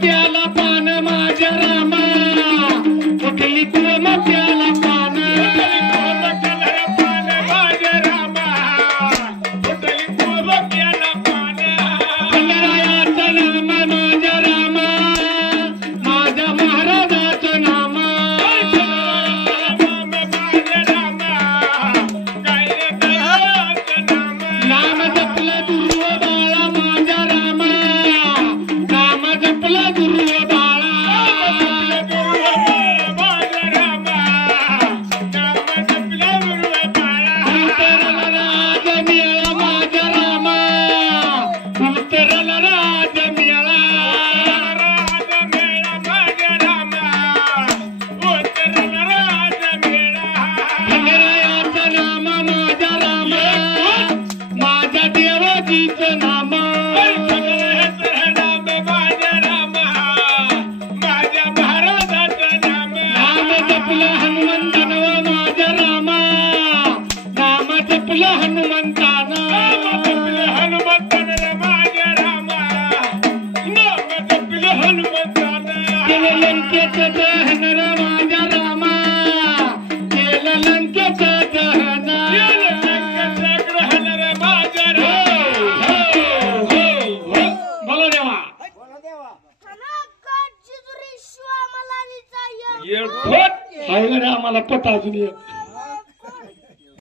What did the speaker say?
प्याला पान माझ्या रामा कुठली कोण प्याला पान पान माझ्या रामा कुठली कोण प्याला पान गणरायाचं नाम माझ्या रामा माझ्या महाराजाचं नाम माझ्या रामा काय नाम जपलं दुर्व बाळा माझ्या रामा नाम जपलं दुर्व बाळा माझ्या रामा नाम जपलं दुर्व बाळा उतरला राज मिळा माझ्या रामा उतरला राज मिळा माझ्या रामा उतरला राज मिळा गणरायाचं नाम माझ्या रामा माझ्या देवाजीचं नाम नाम माझ्या रामा माझ्या महाराजाचं नाम नाम जपलं हनुमंतानं माझ्या रामा नाम जपलं हनुमंतानं हनुमंतानं माझ्या रामा नाम जपलं हनुमंतानं केलं लंकेचं दहन रे माझ्या रामा केलं लंकेचं दहन ग्रहण रे माझ्या रामा बोलो देवा आम्हाला पट अजून एक